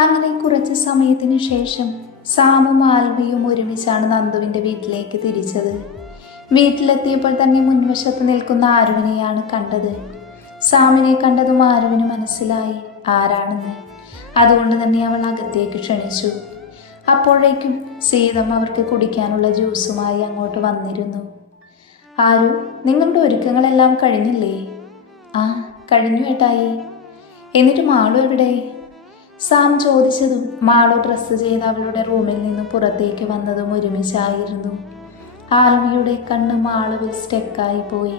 അങ്ങനെ കുറച്ച് സമയത്തിന് ശേഷം സാമും ആൽവിയും ഒരുമിച്ചാണ് നന്ദുവിൻ്റെ വീട്ടിലേക്ക് തിരിച്ചത്. വീട്ടിലെത്തിയപ്പോൾ തന്നെ മുൻവശത്ത് നിൽക്കുന്ന ആരുവിനെയാണ് കണ്ടത്. സാമിനെ കണ്ടതും ആരുവിന് മനസ്സിലായി ആരാണെന്ന്. അതുകൊണ്ട് തന്നെ അവൾ അകത്തേക്ക് ക്ഷണിച്ചു. അപ്പോഴേക്കും സീതം അവർക്ക് കുടിക്കാനുള്ള ജ്യൂസുമായി അങ്ങോട്ട് വന്നിരുന്നു. ആരു, നിങ്ങളുടെ ഒരുക്കങ്ങളെല്ലാം കഴിഞ്ഞില്ലേ? ആ, കഴിഞ്ഞു ഏട്ടായി. എന്നിട്ട് മാളു എവിടെ? സാം ചോദിച്ചതും മാളു ഡ്രസ്സ് ചെയ്ത് അവളുടെ റൂമിൽ നിന്ന് പുറത്തേക്ക് വന്നതും ഒരുമിച്ചായിരുന്നു. ആൽവിയുടെ കണ്ണ് മാളുവിൽ സ്റ്റെക്കായി പോയി.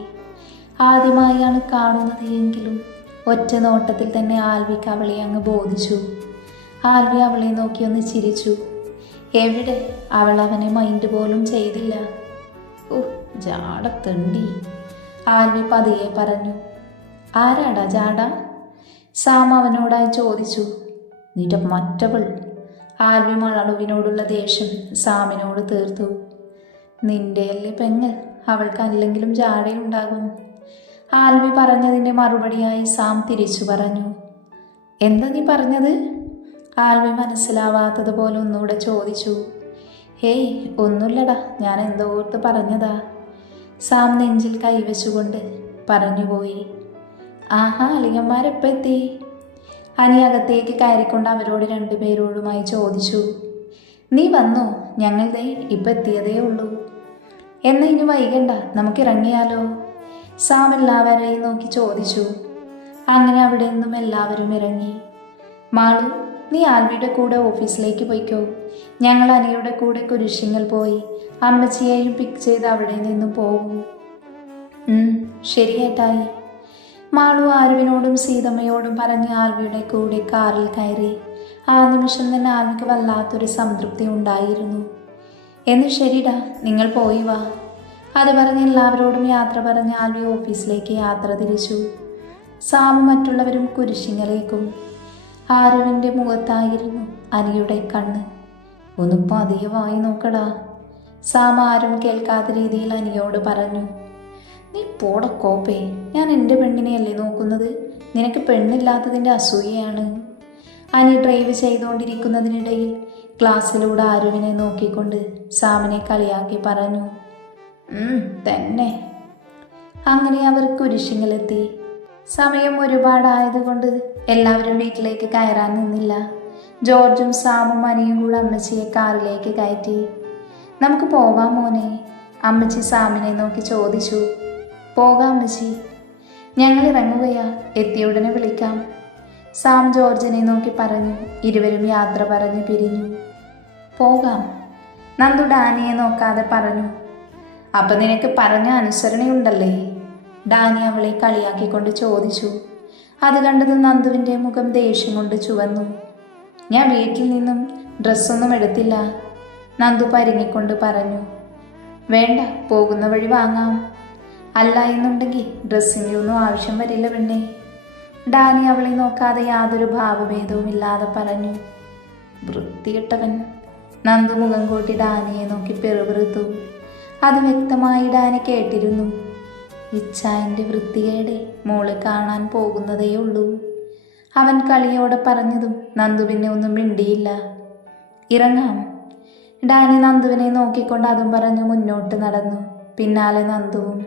ആദ്യമായാണ് കാണുന്നത് എങ്കിലും ഒറ്റ നോട്ടത്തിൽ തന്നെ ആൽവിക്ക് അവളെ അങ്ങ് ബോധിച്ചു. ആൽവി അവളെ നോക്കി ഒന്ന് ചിരിച്ചു. എവിടെ? അവൾ അവനെ മൈൻഡ് പോലും ചെയ്തില്ല. ഓ, ജാടത്തണ്ടി, ആൽവി പതിയെ പറഞ്ഞു. ആരാടാ ജാട? സാം അവനോടായി ചോദിച്ചു. നിന്റെ മറ്റവൾ. ആൽവി മാളുവിനോടുള്ള ദേഷ്യം സാമിനോട് തീർത്തു. നിന്റെ അല്ലേ പെങ്ങൾ, അവൾക്ക് അല്ലെങ്കിലും ജാടയുണ്ടാകും. ആൽവി പറഞ്ഞതിൻ്റെ മറുപടിയായി സാം തിരിച്ചു പറഞ്ഞു. എന്താ നീ പറഞ്ഞത്? ആൽവി മനസ്സിലാവാത്തതുപോലെ ഒന്നുകൂടെ ചോദിച്ചു. ഹേയ്, ഒന്നുമില്ലടാ, ഞാൻ എന്തോർത്ത് പറഞ്ഞതാ. സാം നെഞ്ചിൽ കൈവച്ചുകൊണ്ട് പറഞ്ഞുപോയി. ആഹാ, അളിയന്മാരെപ്പോൾ എത്തി? അനി അകത്തേക്ക് കയറിക്കൊണ്ട് അവരോട് രണ്ടുപേരോടുമായി ചോദിച്ചു. നീ വന്നോ? ഞങ്ങൾ ദേ ഇപ്പം എത്തിയതേ ഉള്ളൂ. എന്നാ ഇനി വൈകണ്ട, നമുക്കിറങ്ങിയാലോ? സാം എല്ലാവരെയും നോക്കി ചോദിച്ചു. അങ്ങനെ അവിടെ നിന്നും എല്ലാവരും ഇറങ്ങി. മാളു, നീ ആൽവിയുടെ കൂടെ ഓഫീസിലേക്ക് പോയിക്കോ. ഞങ്ങൾ അനിയുടെ കൂടെ കുരിശിങ്ങൽ പോയി അമ്മച്ചിയെയും പിക്ക് ചെയ്ത് അവിടെ നിന്നും പോകും. ശരി ഏട്ടായി. മാളു ആൽവിനോടും സീതമ്മയോടും പറഞ്ഞ് ആൽവിയുടെ കൂടെ കാറിൽ കയറി. ആ നിമിഷം തന്നെ ആൽവിക്ക് വല്ലാത്തൊരു സംതൃപ്തി ഉണ്ടായിരുന്നു. എന്ന് ശരിടാ, നിങ്ങൾ പോയി വാ. അത് പറഞ്ഞ് എല്ലാവരോടും യാത്ര പറഞ്ഞ് ആൽവി ഓഫീസിലേക്ക് യാത്ര തിരിച്ചു. സാമും മറ്റുള്ളവരും കുരിശിങ്ങലേക്കും. ആരുവിൻ്റെ മുഖത്തായിരുന്നു അനിയുടെ കണ്ണ്. ഒന്ന് പതിയെ വായി നോക്കടാ, സാം ആരും കേൾക്കാത്ത രീതിയിൽ അനിയോട് പറഞ്ഞു. നീ പോട കോപ്പേ, ഞാൻ എൻ്റെ പെണ്ണിനെയല്ലേ നോക്കുന്നത്, നിനക്ക് പെണ്ണില്ലാത്തതിൻ്റെ അസൂയയാണ്. അനി ഡ്രൈവ് ചെയ്തുകൊണ്ടിരിക്കുന്നതിനിടയിൽ ക്ലാസ്സിലൂടെ ആരുവിനെ നോക്കിക്കൊണ്ട് സാമിനെ കളിയാക്കി പറഞ്ഞു. തന്നെ. അങ്ങനെ അവർ കുരിശിങ്ങലെത്തി. സമയം ഒരുപാടായതുകൊണ്ട് എല്ലാവരും വീട്ടിലേക്ക് കയറാൻ നിന്നില്ല. ജോർജും സാമും അനിയും കൂടെ അമ്മച്ചിയെ കാറിലേക്ക് കയറ്റി. നമുക്ക് പോവാം മോനെ, അമ്മച്ചി സാമിനെ നോക്കി ചോദിച്ചു. പോകാം അമ്മച്ചി, ഞങ്ങൾ ഇറങ്ങുകയാ, എത്തിയുടനെ വിളിക്കാം. സാം ജോർജിനെ നോക്കി പറഞ്ഞു. ഇരുവരും യാത്ര പറഞ്ഞ് പിരിഞ്ഞു. പോകാം, നന്ദു ഡാനിയെ നോക്കാതെ പറഞ്ഞു. അപ്പം നിനക്ക് പറഞ്ഞ അനുസരണയുണ്ടല്ലേ? ഡാനി അവളെ കളിയാക്കിക്കൊണ്ട് ചോദിച്ചു. അത് കണ്ടത് നന്ദുവിൻ്റെ മുഖം ദേഷ്യം കൊണ്ട് ചുവന്നു. ഞാൻ വീട്ടിൽ നിന്നും ഡ്രസ്സൊന്നും എടുത്തില്ല, നന്ദു പരിങ്ങിക്കൊണ്ട് പറഞ്ഞു. വേണ്ട, പോകുന്ന വഴി വാങ്ങാം. അല്ല എന്നുണ്ടെങ്കിൽ ഡ്രസ്സിൻ്റെ ഒന്നും ആവശ്യം വരില്ല പെണ്ണേ. ഡാനി അവളെ നോക്കാതെ യാതൊരു ഭാവഭേദവുമില്ലാതെ പറഞ്ഞു. വൃത്തികെട്ടവൻ. നന്ദു മുഖം കൂട്ടി ഡാനിയെ നോക്കി പെറുപിറുത്തു. അത് വ്യക്തമായി ഡാനി കേട്ടിരുന്നു. ഇച്ഛായൻ്റെ വൃത്തികേടെ മോള് കാണാൻ പോകുന്നതേ ഉള്ളൂ. അവൻ കളിയോടെ പറഞ്ഞതും നന്ദു പിന്നെ ഒന്നും മിണ്ടിയില്ല. ഇറങ്ങാം. ഡാനി നന്ദുവിനെ നോക്കിക്കൊണ്ട് അതും പറഞ്ഞ് മുന്നോട്ട് നടന്നു. പിന്നാലെ നന്ദുവും.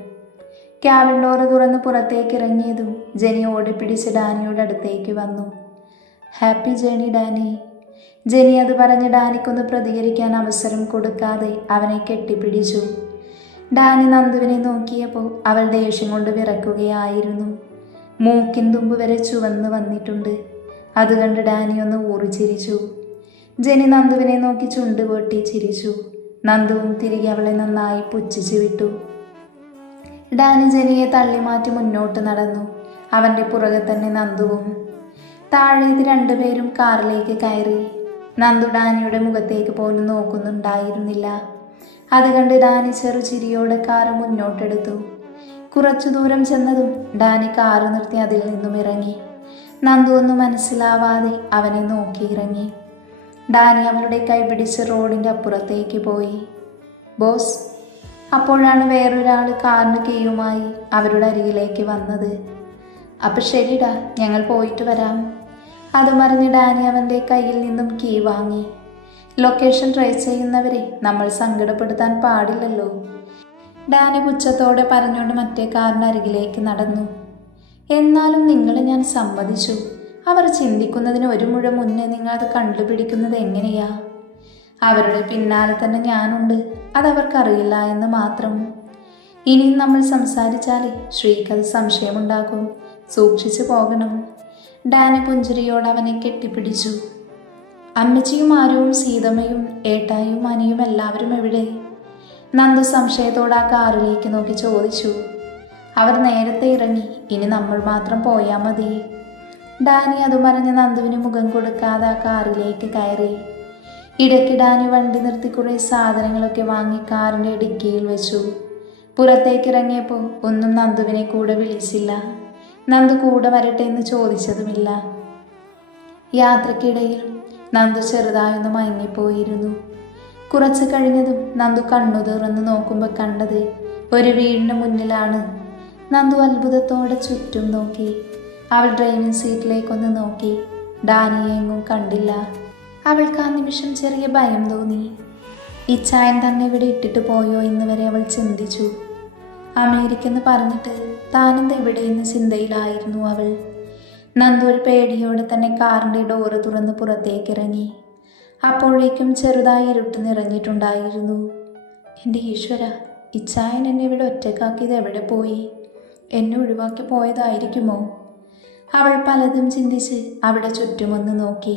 ക്യാബിൻ ഡോറ് തുറന്ന് പുറത്തേക്ക് ഇറങ്ങിയതും ജെനി ഓടിപ്പിടിച്ച് ഡാനിയുടെ അടുത്തേക്ക് വന്നു. Happy journey Dani. ജെനി അത് പറഞ്ഞ് ഡാനിക്കൊന്ന് പ്രതികരിക്കാൻ അവസരം കൊടുക്കാതെ അവനെ കെട്ടിപ്പിടിച്ചു. ഡാനി നന്ദുവിനെ നോക്കിയപ്പോൾ അവൾ ദേഷ്യം കൊണ്ട് വിറക്കുകയായിരുന്നു. മൂക്കിൻ തുമ്പ് വരെ ചുവന്ന് വന്നിട്ടുണ്ട്. അത് കണ്ട് ഡാനി ഒന്ന് ഊറിച്ചിരിച്ചു. ജെനി നന്ദുവിനെ നോക്കി ചുണ്ടുകൊട്ടി ചിരിച്ചു. നന്ദുവും തിരികെ അവളെ നന്നായി പുച്ഛിച്ചു വിട്ടു. ഡാനി ജെനിയെ തള്ളിമാറ്റി മുന്നോട്ട് നടന്നു. അവൻ്റെ പുറകെ തന്നെ നന്ദുവും. താഴേത് രണ്ടുപേരും കാറിലേക്ക് കയറി. നന്ദു ഡാനിയുടെ മുഖത്തേക്ക് പോലും നോക്കുന്നുണ്ടായിരുന്നില്ല. അത് കണ്ട് ഡാനി ചെറുചിരിയോടെ കാറ് മുന്നോട്ടെടുത്തു. കുറച്ചു ദൂരം ചെന്നതും ഡാനി കാറ് നിർത്തി അതിൽ നിന്നും ഇറങ്ങി. നന്ദു ഒന്നും മനസ്സിലാവാതെ അവനെ നോക്കി ഇറങ്ങി. ഡാനി അവളുടെ കൈ പിടിച്ച് റോഡിൻ്റെ അപ്പുറത്തേക്ക് പോയി. ബോസ്. അപ്പോഴാണ് വേറൊരാൾ കാറിന് കീയുമായി അവരുടെ അരികിലേക്ക് വന്നത്. അപ്പം ശരിടാ, ഞങ്ങൾ പോയിട്ട് വരാം. അതുമറിഞ്ഞ് ഡാനി അവൻ്റെ കയ്യിൽ നിന്നും കീ വാങ്ങി. ലൊക്കേഷൻ ട്രേസ് ചെയ്യുന്നവരെ നമ്മൾ സങ്കടപ്പെടുത്താൻ പാടില്ലല്ലോ, ഡാനി പുച്ഛത്തോടെ പറഞ്ഞുകൊണ്ട് മറ്റേ കാറിന് അരികിലേക്ക് നടന്നു. എന്നാലും നിങ്ങൾ ഞാൻ സമ്മതിച്ചു. അവർ ചിന്തിക്കുന്നതിന് ഒരു മുഴ മുന്നേ നിങ്ങൾ അത് കണ്ടുപിടിക്കുന്നത് എങ്ങനെയാ? അവരുടെ പിന്നാലെ തന്നെ ഞാനുണ്ട്, അതവർക്കറിയില്ല എന്ന് മാത്രം. ഇനിയും നമ്മൾ സംസാരിച്ചാലേ ശ്രീക്കത് സംശയമുണ്ടാക്കും, സൂക്ഷിച്ചു പോകണം. ഡാനി പുഞ്ചിരിയോട് അവനെ കെട്ടിപ്പിടിച്ചു. അമ്മച്ചിയും ആര്യവും സീതമ്മയും ഏട്ടായും അനിയും എല്ലാവരും എവിടെ? നന്ദു സംശയത്തോടെ ആ കാറിലേക്ക് നോക്കി ചോദിച്ചു. അവർ നേരത്തെ ഇറങ്ങി, ഇനി നമ്മൾ മാത്രം പോയാൽ മതി. ഡാനി അത് പറഞ്ഞ് നന്ദുവിന് മുഖം കൊടുക്കാതെ ആ കാറിലേക്ക് കയറി. ഇടയ്ക്ക് ഡാനി വണ്ടി നിർത്തി കുറേ സാധനങ്ങളൊക്കെ വാങ്ങി കാറിൻ്റെ ഡിക്കിയിൽ വെച്ചു. പുറത്തേക്ക് ഇറങ്ങിയപ്പോൾ ഒന്നും നന്ദുവിനെ കൂടെ വിളിച്ചില്ല. നന്ദു കൂടെ വരട്ടെ എന്ന് ചോദിച്ചതുമില്ല. യാത്രക്കിടയിൽ നന്ദു ചെറുതായൊന്ന് മയങ്ങിപ്പോയിരുന്നു. കുറച്ച് കഴിഞ്ഞതും നന്ദു കണ്ണു തുറന്ന് നോക്കുമ്പോൾ കണ്ടത് ഒരു വീടിന് മുന്നിലാണ്. നന്ദു അത്ഭുതത്തോടെ ചുറ്റും നോക്കി. അവൾ ഡ്രൈവിംഗ് സീറ്റിലേക്കൊന്ന് നോക്കി. ഡാനിയെ എങ്ങും കണ്ടില്ല. അവൾക്ക് ആ നിമിഷം ചെറിയ ഭയം തോന്നി. ഈ ചായൻ തന്നെ ഇവിടെ ഇട്ടിട്ട് പോയോ എന്ന് വരെ അവൾ ചിന്തിച്ചു. അമേരിക്കെന്ന് പറഞ്ഞിട്ട് താനെന്താ ഇവിടെയെന്ന് ചിന്തയിലായിരുന്നു അവൾ. നന്ദു ഒരു പേടിയോടെ തന്നെ കാറിൻ്റെ ഡോറ് തുറന്ന് പുറത്തേക്കിറങ്ങി. അപ്പോഴേക്കും ചെറുതായി ഇരുട്ട് നിറഞ്ഞിട്ടുണ്ടായിരുന്നു. എൻ്റെ ഈശ്വര, ഇച്ചായൻ എന്നെ ഇവിടെ ഒറ്റക്കാക്കിയത് എവിടെ പോയി? എന്നെ ഒഴിവാക്കി പോയതായിരിക്കുമോ? അവൾ പലതും ചിന്തിച്ച് അവിടെ ചുറ്റുമൊന്ന് നോക്കി.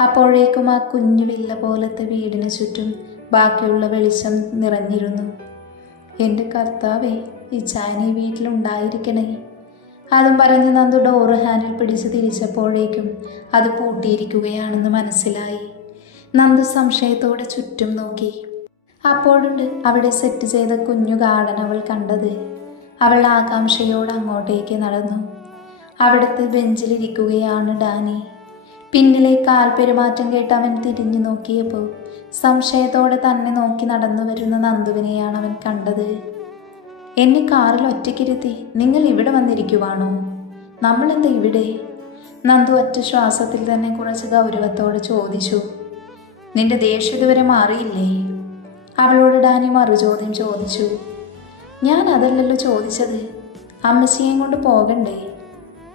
അപ്പോഴേക്കും ആ കുഞ്ഞു വില്ല പോലത്തെ വീടിന് ചുറ്റും ബാക്കിയുള്ള വെളിച്ചം നിറഞ്ഞിരുന്നു. എൻ്റെ കർത്താവേ, ഇച്ചായൻ ഈ വീട്ടിലുണ്ടായിരിക്കണേ. അതും പറഞ്ഞ് നന്ദു ഡോറ് ഹാൻഡിൽ പിടിച്ച് തിരിച്ചപ്പോഴേക്കും അത് പൂട്ടിയിരിക്കുകയാണെന്ന് മനസ്സിലായി. നന്ദു സംശയത്തോടെ ചുറ്റും നോക്കി. അപ്പോഴുണ്ട് അവിടെ സെറ്റ് ചെയ്ത കുഞ്ഞു ഗാർഡൻ അവൾ കണ്ടത്. അവൾ ആകാംക്ഷയോടെ അങ്ങോട്ടേക്ക് നടന്നു. അവിടുത്തെ ബെഞ്ചിലിരിക്കുകയാണ് ഡാനി. പിന്നിലെ കാൽ പെരുമാറ്റം കേട്ട് അവൻ തിരിഞ്ഞു നോക്കിയപ്പോൾ സംശയത്തോടെ തന്നെ നോക്കി നടന്നു വരുന്ന നന്ദുവിനെയാണ് അവൻ കണ്ടത്. എന്നെ കാറിൽ ഒറ്റയ്ക്കിരുത്തി നിങ്ങൾ ഇവിടെ വന്നിരിക്കുവാണോ? നമ്മളെന്താ ഇവിടെ? നന്ദു ഒറ്റ ശ്വാസത്തിൽ തന്നെ കുറച്ച് ഗൗരവത്തോടെ ചോദിച്ചു. നിന്റെ ദേഷ്യം ഇതുവരെ മാറിയില്ലേ? അവളോട് ഡാനി മറുചോദ്യം ചോദിച്ചു. ഞാൻ അതല്ലല്ലോ ചോദിച്ചത്, അമ്മച്ചിയെയും കൊണ്ട് പോകണ്ടേ?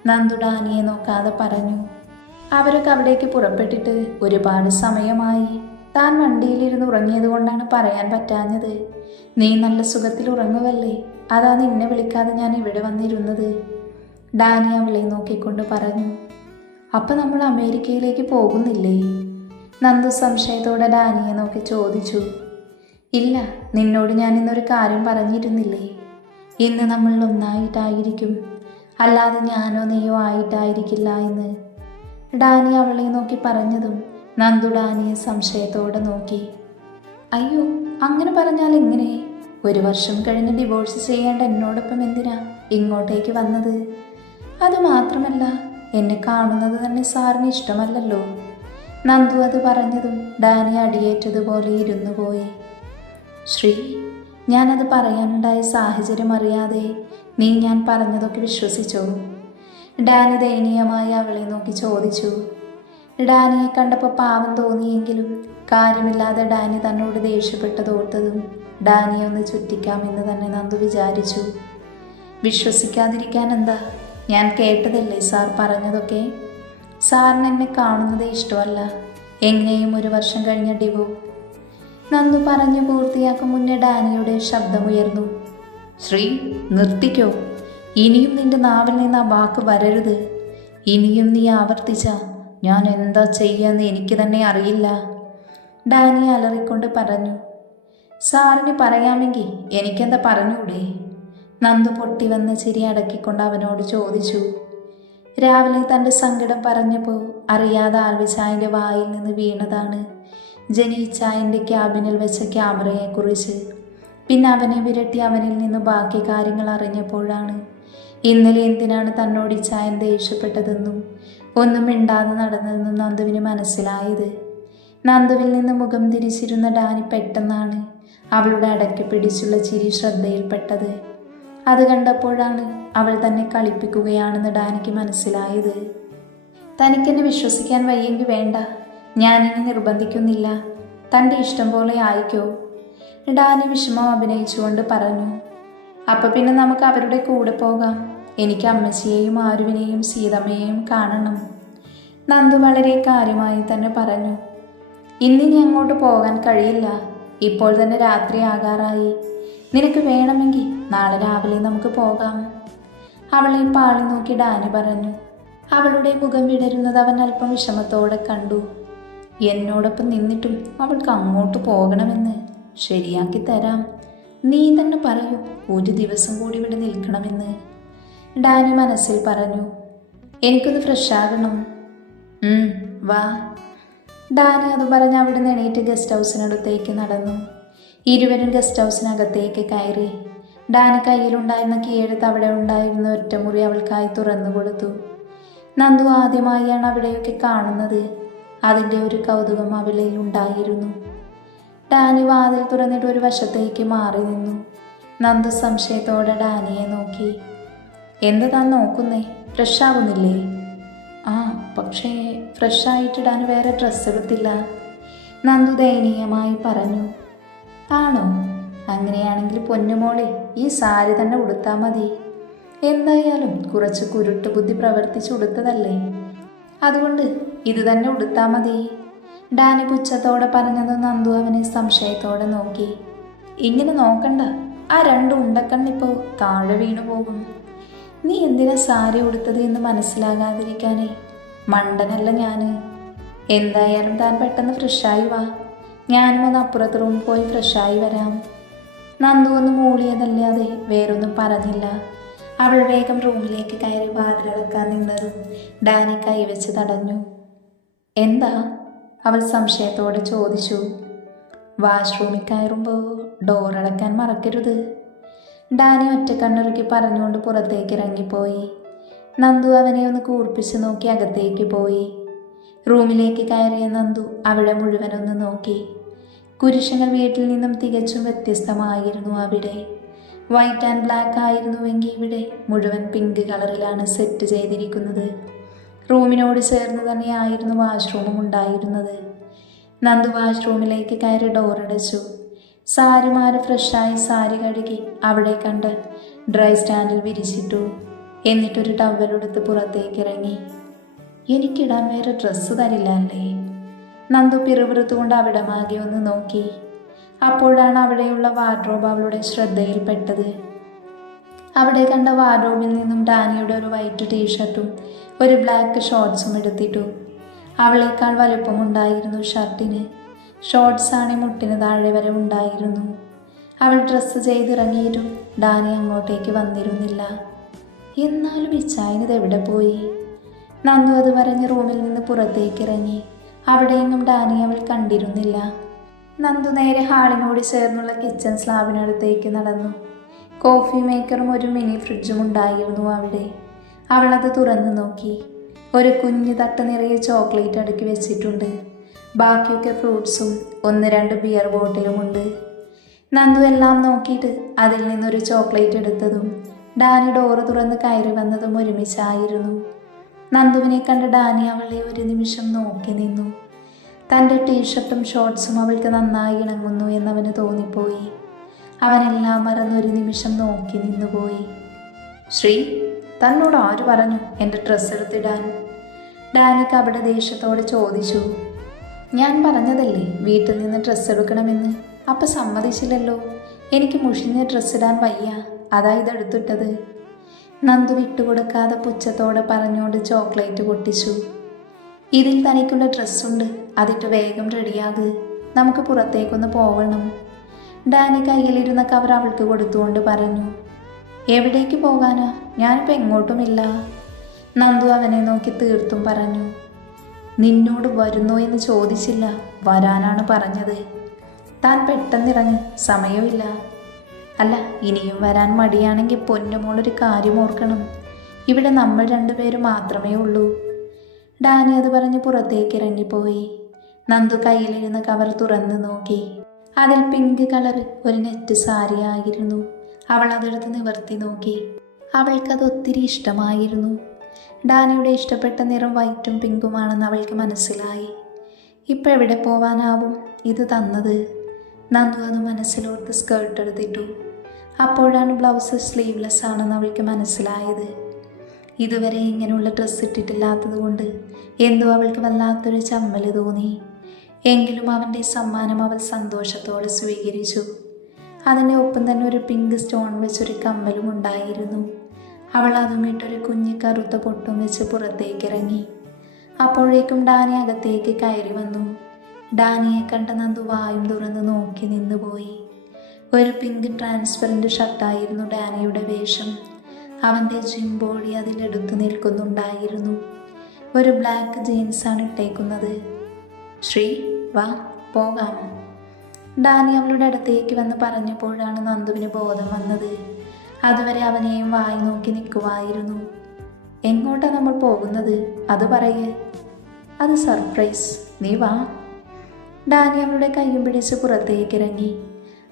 നന്ദു ഡാനിയെ നോക്കാതെ പറഞ്ഞു. അവരൊക്കെ അവിടേക്ക് പുറപ്പെട്ടിട്ട് ഒരുപാട് സമയമായി. താൻ വണ്ടിയിലിരുന്ന് ഉറങ്ങിയത് കൊണ്ടാണ് പറയാൻ പറ്റാഞ്ഞത്. നീ നല്ല സുഖത്തിൽ ഉറങ്ങുവല്ലേ, അതാ നിന്നെ വിളിക്കാതെ ഞാൻ ഇവിടെ വന്നിരുന്നത്. ഡാനി അവളെ നോക്കിക്കൊണ്ട് പറഞ്ഞു. അപ്പം നമ്മൾ അമേരിക്കയിലേക്ക് പോകുന്നില്ലേ? നന്ദു സംശയത്തോടെ ഡാനിയെ നോക്കി ചോദിച്ചു. ഇല്ല, നിന്നോട് ഞാൻ ഇന്നൊരു കാര്യം പറഞ്ഞിരുന്നില്ലേ? ഇന്ന് നമ്മൾ ഒന്നായിട്ടായിരിക്കും, അല്ലാതെ ഞാനോ നീയോ ആയിട്ടായിരിക്കില്ല എന്ന്. ഡാനി അവളെ നോക്കി പറഞ്ഞതും നന്ദു ഡാനിയെ സംശയത്തോടെ നോക്കി. അയ്യോ, അങ്ങനെ പറഞ്ഞാൽ എങ്ങനെ? 1 വർഷം കഴിഞ്ഞ് ഡിവോഴ്സ് ചെയ്യേണ്ട എന്നോടൊപ്പം എന്തിനാ ഇങ്ങോട്ടേക്ക് വന്നത്? അതുമാത്രമല്ല, എന്നെ കാണുന്നത് തന്നെ സാറിന് ഇഷ്ടമല്ലല്ലോ. നന്ദു അത് പറഞ്ഞതും ഡാനി അടിയേറ്റതുപോലെ ഇരുന്നു പോയി. ശ്രീ, ഞാനത് പറയാനുണ്ടായ സാഹചര്യം അറിയാതെ നീ ഞാൻ പറഞ്ഞതൊക്കെ വിശ്വസിച്ചോ? ഡാനി ദയനീയമായി അവളെ നോക്കി ചോദിച്ചു. ഡാനിയെ കണ്ടപ്പോൾ പാവം തോന്നിയെങ്കിലും കാര്യമില്ലാതെ ഡാനി തന്നോട് ദേഷ്യപ്പെട്ടതോർത്തതും ഡാനിയെ ഒന്ന് ചുറ്റിക്കാമെന്ന് തന്നെ നന്ദു വിചാരിച്ചു. വിശ്വസിക്കാതിരിക്കാൻ എന്താ? ഞാൻ കേട്ടതല്ലേ സാർ പറഞ്ഞതൊക്കെ. സാറിന് എന്നെ കാണുന്നതേ ഇഷ്ടമല്ല. എങ്ങനെയും 1 വർഷം കഴിഞ്ഞ നന്ദു പറഞ്ഞു പൂർത്തിയാക്കും മുന്നേ ഡാനിയുടെ ശബ്ദമുയർന്നു. ശ്രീ, നിർത്തിക്കോ. ഇനിയും നിന്റെ നാവിൽ നിന്ന് ആ വാക്ക് വരരുത്. ഇനിയും നീ ആവർത്തിച്ച ഞാൻ എന്താ ചെയ്യാന്ന് എനിക്ക് തന്നെ അറിയില്ല. ഡാനി അലറിക്കൊണ്ട് പറഞ്ഞു. സാറിന് പറയാമെങ്കിൽ എനിക്കെന്താ പറഞ്ഞൂടെ? നന്ദു പൊട്ടി വന്ന ചിരി അടക്കിക്കൊണ്ട് അവനോട് ചോദിച്ചു. രാവിലെ തൻ്റെ സങ്കടം പറഞ്ഞപ്പോൾ അറിയാതെ ആൽവിച്ചായൻ്റെ വായിൽ നിന്ന് വീണതാണ് ജനീച്ചായൻ്റെ ക്യാബിനിൽ വെച്ച ക്യാമറയെക്കുറിച്ച്. പിന്നെ അവനെ വിരട്ടി അവനിൽ നിന്ന് ബാക്കി കാര്യങ്ങൾ അറിഞ്ഞപ്പോഴാണ് ഇന്നലെ എന്തിനാണ് തന്നോട് ഇച്ചായൻ ദേഷ്യപ്പെട്ടതെന്നും ഒന്നും മിണ്ടാതെ നടന്നതെന്നും നന്ദുവിന് മനസ്സിലായത്. നന്ദുവിൽ നിന്ന് മുഖം തിരിച്ചിരുന്ന ഡാനി പെട്ടെന്നാണ് അവളുടെ അടക്കി പിടിച്ചുള്ള ചിരി ശ്രദ്ധയിൽപ്പെട്ടത്. അത് കണ്ടപ്പോഴാണ് അവൾ തന്നെ കളിപ്പിക്കുകയാണെന്ന് ഡാനിക്ക് മനസ്സിലായത്. തനിക്കെന്നെ വിശ്വസിക്കാൻ വയ്യെങ്കിൽ വേണ്ട, ഞാനിനി നിർബന്ധിക്കുന്നില്ല. തൻ്റെ ഇഷ്ടം പോലെ ആയിക്കോ. ഡാനി വിഷമം അഭിനയിച്ചുകൊണ്ട് പറഞ്ഞു. അപ്പം പിന്നെ നമുക്ക് അവരുടെ കൂടെ പോകാം. എനിക്ക് അമ്മച്ചിയെയും ആരുവിനെയും സീതമ്മയെയും കാണണം. നന്ദു വളരെ കാര്യമായി തന്നെ പറഞ്ഞു. ഇന്നിനി അങ്ങോട്ട് പോകാൻ കഴിയില്ല. ഇപ്പോൾ തന്നെ രാത്രി ആകാറായി. നിനക്ക് വേണമെങ്കിൽ നാളെ രാവിലെ നമുക്ക് പോകാം. അവളെ പാളി നോക്കി ഡാനി പറഞ്ഞു. അവളുടെ മുഖം വിടരുന്നത് അവൻ അല്പം വിഷമത്തോടെ കണ്ടു. എന്നോടൊപ്പം നിന്നിട്ടും അവൾക്ക് അങ്ങോട്ട് പോകണമെന്ന്. ശരിയാക്കി തരാം. നീ തന്നെ പറയൂ, ഒരു ദിവസം കൂടി ഇവിടെ നിൽക്കണമെന്ന്. ഡാനി മനസ്സിൽ പറഞ്ഞു. എനിക്കൊന്ന് ഫ്രഷ് ആകണം. വാ. ഡാനി അത് പറഞ്ഞ് അവിടെ നിന്ന് എണീറ്റ് ഗസ്റ്റ് ഹൗസിനടുത്തേക്ക് നടന്നു. ഇരുവരും ഗസ്റ്റ് ഹൗസിനകത്തേക്ക് കയറി. ഡാനി കയ്യിലുണ്ടായിരുന്ന കീയെടുത്ത് അവിടെ ഉണ്ടായിരുന്ന ഒറ്റമുറി അവൾക്കായി തുറന്നു കൊടുത്തു. നന്ദു ആദ്യമായാണ് അവിടെയൊക്കെ കാണുന്നത്. അതിൻ്റെ ഒരു കൗതുകം അവളിൽ ഉണ്ടായിരുന്നു. ഡാനി വാതിൽ തുറന്നിട്ട് ഒരു വശത്തേക്ക് മാറി നിന്നു. നന്ദു സംശയത്തോടെ ഡാനിയെ നോക്കി. എന്താ താൻ നോക്കുന്നേ? ഫ്രഷ് ആകുന്നില്ലേ? പക്ഷേ ഫ്രഷായിട്ട് ഡാനി വേറെ ഡ്രസ്സ് എടുത്തില്ല. നന്ദു ദയനീയമായി പറഞ്ഞു. ആണോ? അങ്ങനെയാണെങ്കിൽ പൊന്നുമോളെ, ഈ സാരി തന്നെ ഉടുത്താൽ മതി. എന്തായാലും കുറച്ച് കുരുട്ട് ബുദ്ധി പ്രവർത്തിച്ച് ഉടുത്തതല്ലേ, അതുകൊണ്ട് ഇത് തന്നെ ഉടുത്താൽ മതി. ഡാനി പുച്ഛത്തോടെ പറഞ്ഞത് നന്ദു അവനെ സംശയത്തോടെ നോക്കി. ഇങ്ങനെ നോക്കണ്ട, ആ രണ്ട് ഉണ്ടക്കണ്ണിപ്പോൾ താഴെ വീണു പോകും. നീ എന്തിനാ സാരി ഉടുത്തത് എന്ന് മനസ്സിലാകാതിരിക്കാനേ. മണ്ടനല്ല ഞാൻ. എന്തായാലും താൻ പെട്ടെന്ന് ഫ്രഷായി വാ. ഞാനും ഒന്ന് അപ്പുറത്ത് റൂമിൽ പോയി ഫ്രഷായി വരാം. നന്ദു ഒന്ന് മൂളിയതല്ലാതെ വേറൊന്നും പറഞ്ഞില്ല. അവൾ വേഗം റൂമിലേക്ക് കയറി വാതിലടക്കാൻ നിന്നതും ഡാനി കൈവച്ച് തടഞ്ഞു. എന്താ? അവൾ സംശയത്തോടെ ചോദിച്ചു. വാഷ്റൂമിൽ കയറുമ്പോൾ ഡോറടക്കാൻ മറക്കരുത്. ഡാനി ഒറ്റക്കണ്ണുറുക്കി പറഞ്ഞുകൊണ്ട് പുറത്തേക്ക് ഇറങ്ങിപ്പോയി. നന്ദു അവനെ ഒന്ന് കൂർപ്പിച്ച് നോക്കി അകത്തേക്ക് പോയി. റൂമിലേക്ക് കയറിയ നന്ദു അവിടെ മുഴുവനൊന്ന് നോക്കി. കുരിശുകൾ വീട്ടിൽ നിന്നും തികച്ചും വ്യത്യസ്തമായിരുന്നു. അവിടെ വൈറ്റ് ആൻഡ് ബ്ലാക്ക് ആയിരുന്നുവെങ്കിൽ ഇവിടെ മുഴുവൻ പിങ്ക് കളറിലാണ് സെറ്റ് ചെയ്തിരിക്കുന്നത്. റൂമിനോട് ചേർന്ന് തന്നെയായിരുന്നു വാഷ്റൂമും ഉണ്ടായിരുന്നത്. നന്ദു വാഷ്റൂമിലേക്ക് കയറി ഡോറടച്ചു. സാരിമാര് ഫ്രഷായി സാരി കഴുകി അവിടെ കണ്ട് ഡ്രൈ സ്റ്റാൻഡിൽ വിരിച്ചിട്ടു. എന്നിട്ടൊരു ടവലെടുത്ത് പുറത്തേക്ക് ഇറങ്ങി. എനിക്കിടാൻ വേറെ ഡ്രസ്സ് തരില്ല അല്ലേ? നന്ദു പിറുപിറുത്തുകൊണ്ട് അവിടെ മാകെ ഒന്ന് നോക്കി. അപ്പോഴാണ് അവിടെയുള്ള വാർഡ്രോബ് അവളുടെ ശ്രദ്ധയിൽപ്പെട്ടത്. അവിടെ കണ്ട വാർഡ്രോബിൽ നിന്നും ഡാനിയുടെ ഒരു വൈറ്റ് ടീഷർട്ടും ഒരു ബ്ലാക്ക് ഷോർട്ട്സും എടുത്തിട്ടു. അവളേക്കാൾ വലുപ്പമുണ്ടായിരുന്നു ഷർട്ടിന്. ഷോർട്ട്സാണ് മുട്ടിന് താഴെ വരെ ഉണ്ടായിരുന്നു. അവൾ ഡ്രസ്സ് ചെയ്തിറങ്ങിയിട്ടും ഡാനി അങ്ങോട്ടേക്ക് വന്നിരുന്നില്ല. എന്നാലും ഈ ചായനിത് എവിടെ പോയി? നന്ദു അത് പറഞ്ഞ് റൂമിൽ നിന്ന് പുറത്തേക്ക് ഇറങ്ങി. അവിടെയെങ്ങും ഡാനി അവൾ കണ്ടിരുന്നില്ല. നന്ദു നേരെ ഹാളിനോട് ചേർന്നുള്ള കിച്ചൺ സ്ലാബിനടുത്തേക്ക് നടന്നു. കോഫി മേക്കറും ഒരു മിനി ഫ്രിഡ്ജും ഉണ്ടായിരുന്നു അവിടെ. അവളത് തുറന്നു നോക്കി. ഒരു കുഞ്ഞു തട്ട് നിറയെ ചോക്ലേറ്റ് അടുക്കി വെച്ചിട്ടുണ്ട്. ബാക്കിയൊക്കെ ഫ്രൂട്ട്സും 1-2 ബിയർ ബോട്ടിലുമുണ്ട്. നന്ദു എല്ലാം നോക്കിയിട്ട് അതിൽ നിന്നൊരു ചോക്ലേറ്റ് എടുത്തതും ഡാനി ഡോറ് തുറന്ന് കയറി വന്നതും ഒരുമിച്ചായിരുന്നു. നന്ദുവിനെ കണ്ട ഡാനി അവളെ ഒരു നിമിഷം നോക്കി നിന്നു. തൻ്റെ ടീഷർട്ടും ഷോർട്ട്സും അവൾക്ക് നന്നായി ഇണങ്ങുന്നു എന്നവന് തോന്നിപ്പോയി. അവനെല്ലാം മറന്നൊരു നിമിഷം നോക്കി നിന്നുപോയി. ശ്രീ, തന്നോട് ആര് പറഞ്ഞു എൻ്റെ ഡ്രസ്സ് എടുത്തിടാൻ? ഡാനിക്ക് അവിടെ ദേഷ്യത്തോടെ ചോദിച്ചു. ഞാൻ പറഞ്ഞതല്ലേ വീട്ടിൽ നിന്ന് ഡ്രസ്സ് എടുക്കണമെന്ന്. അപ്പം സമ്മതിച്ചില്ലല്ലോ. എനിക്ക് മുഷിഞ്ഞ ഡ്രസ്സ് ഇടാൻ വയ്യ, അതാ ഇതെടുത്തിട്ടത്. നന്ദു വിട്ടുകൊടുക്കാതെ പുച്ഛത്തോടെ പറഞ്ഞുകൊണ്ട് ചോക്ലേറ്റ് പൊട്ടിച്ചു. ഇതിൽ തനിക്കുള്ള ഡ്രസ്സുണ്ട്, അതിട്ട് വേഗം റെഡിയാക്. നമുക്ക് പുറത്തേക്കൊന്ന് പോവണം. ഡാനി കയ്യിലിരുന്ന കവർ അവൾക്ക് കൊടുത്തുകൊണ്ട് പറഞ്ഞു. എവിടേക്ക് പോകാനാ? ഞാനിപ്പോൾ എങ്ങോട്ടുമില്ല. നന്ദു അവനെ നോക്കി തീർത്തും പറഞ്ഞു. നിന്നോട് വരുന്നോ എന്ന് ചോദിച്ചില്ല, വരാനാണ് പറഞ്ഞത്. താൻ പെട്ടെന്നിറങ്ങ്, സമയമില്ല. അല്ല, ഇനിയും വരാൻ മടിയാണെങ്കിൽ പൊന്നുമോളൊരു കാര്യം ഓർക്കണം. ഇവിടെ നമ്മൾ 2 പേര് മാത്രമേ ഉള്ളൂ. ഡാനി അത് പറഞ്ഞ് പുറത്തേക്ക് ഇറങ്ങിപ്പോയി. നന്ദു കയ്യിലിരുന്ന കവർ തുറന്ന് നോക്കി. അതിൽ പിങ്ക് കളർ ഒരു നെറ്റ് സാരി ആയിരുന്നു. അവൾ അതെടുത്ത് നിവർത്തി നോക്കി. അവൾക്കത് ഒത്തിരി ഇഷ്ടമായിരുന്നു. ഡാനിയുടെ ഇഷ്ടപ്പെട്ട നിറം വൈറ്റും പിങ്കുമാണെന്ന് അവൾക്ക് മനസ്സിലായി. ഇപ്പം എവിടെ പോവാനാവും ഇത് തന്നത്? നന്ദു അത് മനസ്സിലോർത്ത് സ്കേർട്ട് എടുത്തിട്ടു. അപ്പോഴാണ് ബ്ലൗസ് സ്ലീവ്ലെസ് ആണെന്ന് അവൾക്ക് മനസ്സിലായത്. ഇതുവരെ ഇങ്ങനെയുള്ള ഡ്രസ്സ് ഇട്ടിട്ടില്ലാത്തത് കൊണ്ട് എന്തോ അവൾക്ക് വല്ലാത്തൊരു ചമ്മൽ തോന്നി. എങ്കിലും അവൻ്റെ സമ്മാനം അവൾ സന്തോഷത്തോടെ സ്വീകരിച്ചു. അതിൻ്റെ ഒപ്പം തന്നെ ഒരു പിങ്ക് സ്റ്റോൺ വെച്ചൊരു കമ്മലും ഉണ്ടായിരുന്നു. അവൾ അതും ഇട്ടൊരു കുഞ്ഞു കറുത്ത പൊട്ടും വെച്ച് പുറത്തേക്കിറങ്ങി. അപ്പോഴേക്കും ഡാനി അകത്തേക്ക് കയറി വന്നു. ഡാനിയെ കണ്ട നന്ദു വായും തുറന്ന് നോക്കി നിന്നുപോയി. ഒരു പിങ്ക് ട്രാൻസ്പെറൻറ്റ് ഷർട്ടായിരുന്നു ഡാനിയുടെ വേഷം. അവൻ്റെ ജിം ബോഡി അതിലെടുത്തു നിൽക്കുന്നുണ്ടായിരുന്നു. ഒരു ബ്ലാക്ക് ജീൻസാണ് ഇട്ടേക്കുന്നത്. ശ്രീ, വാ പോകാം. ഡാനി അവളുടെ അടുത്തേക്ക് വന്ന് പറഞ്ഞപ്പോഴാണ് നന്ദുവിന് ബോധം വന്നത്. അതുവരെ അവനെയും വായി നോക്കി നിൽക്കുമായിരുന്നു. എങ്ങോട്ടാണ് നമ്മൾ പോകുന്നത്? അത് പറയേ. അത് സർപ്രൈസ്, നീ വാ. ഡാനി അവളുടെ കയ്യും പിടിച്ച് പുറത്തേക്കിറങ്ങി.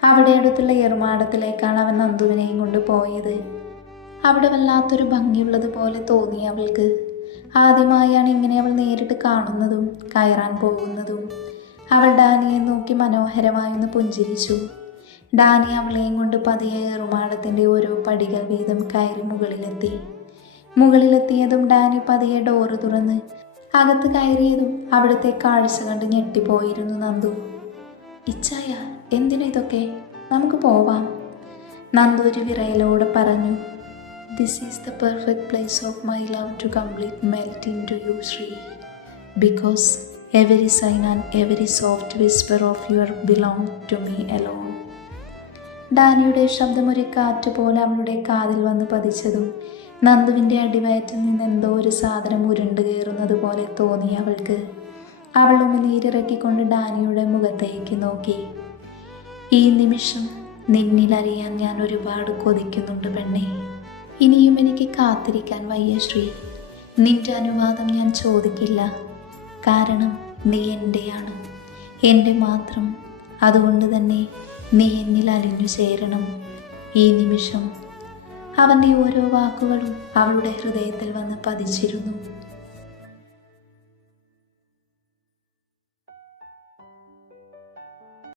അവിടെ അടുത്തുള്ള ഏറുമാടത്തിലേക്കാണ് അവൻ നന്ദുവിനെയും കൊണ്ട് പോയത്. അവിടെ വല്ലാത്തൊരു ഭംഗിയുള്ളതുപോലെ തോന്നി അവൾക്ക്. ആദ്യമായാണ് ഇങ്ങനെ അവൾ നേരിട്ട് കാണുന്നതും കയറാൻ പോകുന്നതും. അവൾ ഡാനിയെ നോക്കി മനോഹരമായൊന്ന് പുഞ്ചിരിച്ചു. ഡാനി അവളെയും കൊണ്ട് പതിയെ ഏറുമാടത്തിൻ്റെ ഓരോ പടികൾ വീതം കയറി മുകളിലെത്തിയതും ഡാനി പതിയെ ഡോറ് തുറന്ന് അകത്ത് കയറിയതും അവിടുത്തെ കാഴ്ച കണ്ട് ഞെട്ടിപ്പോയിരുന്നു നന്ദു. ഇച്ചായ, എന്തിനാ ഇതൊക്കെ? നമുക്ക് പോവാം. നന്ദു ഒരു വിറയലോടെ പറഞ്ഞു. This is the perfect place of my love to complete melt into you Sree. Because every sign and every soft whisper of your belong to me alone. ഡാനിയുടെ ശബ്ദം ഒരു കാറ്റ് പോലെ അവളുടെ കാതിൽ വന്ന് പതിച്ചതും നന്ദുവിൻ്റെ അടിവയറ്റിൽ നിന്ന് എന്തോ ഒരു സാധനം ഉരുണ്ട് കയറുന്നത് പോലെ തോന്നി അവൾക്ക്. അവൾ ഉമിനീരിറക്കിക്കൊണ്ട് ഡാനിയുടെ മുഖത്തേക്ക് നോക്കി. ഈ നിമിഷം നിന്നിലറിയാൻ ഞാൻ ഒരുപാട് കൊതിക്കുന്നുണ്ട് പെണ്ണേ. ഇനിയും എനിക്ക് കാത്തിരിക്കാൻ വയ്യ ശ്രീ. നിന്റെ അനുവാദം ഞാൻ ചോദിക്കില്ല. കാരണം നീ എൻ്റെയാണ്, എൻ്റെ മാത്രം. അതുകൊണ്ട് തന്നെ നീ എന്നിൽ അലിഞ്ഞു ചേരണം ഈ നിമിഷം. അവൻ്റെ ഓരോ വാക്കുകളും അവളുടെ ഹൃദയത്തിൽ വന്ന് പതിച്ചിരുന്നു.